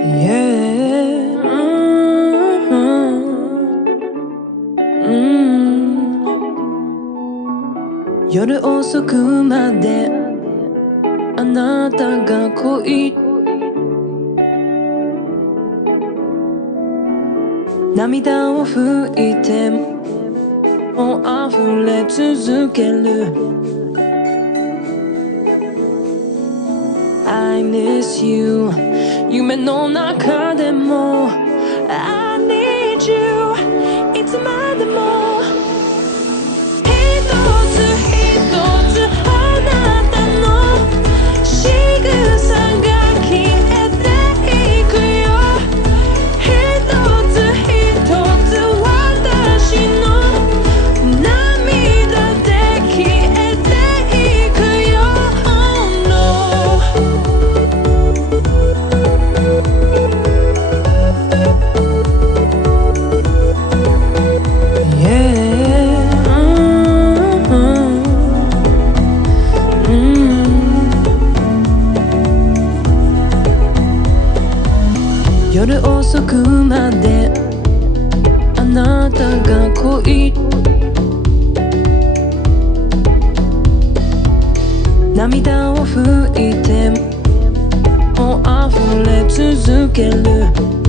Yeah. Mm-hmm. 夜遅くまであなたが恋、涙を拭いてもう溢れ続ける。 I miss you 夢の中でも I need you いつまでも一つ一つあなたの仕草が消えていくよ。一つ一つ私の涙で消えていくよ。 Oh no。 夜遅くまであなたが恋、涙を拭いてもう溢れ続ける。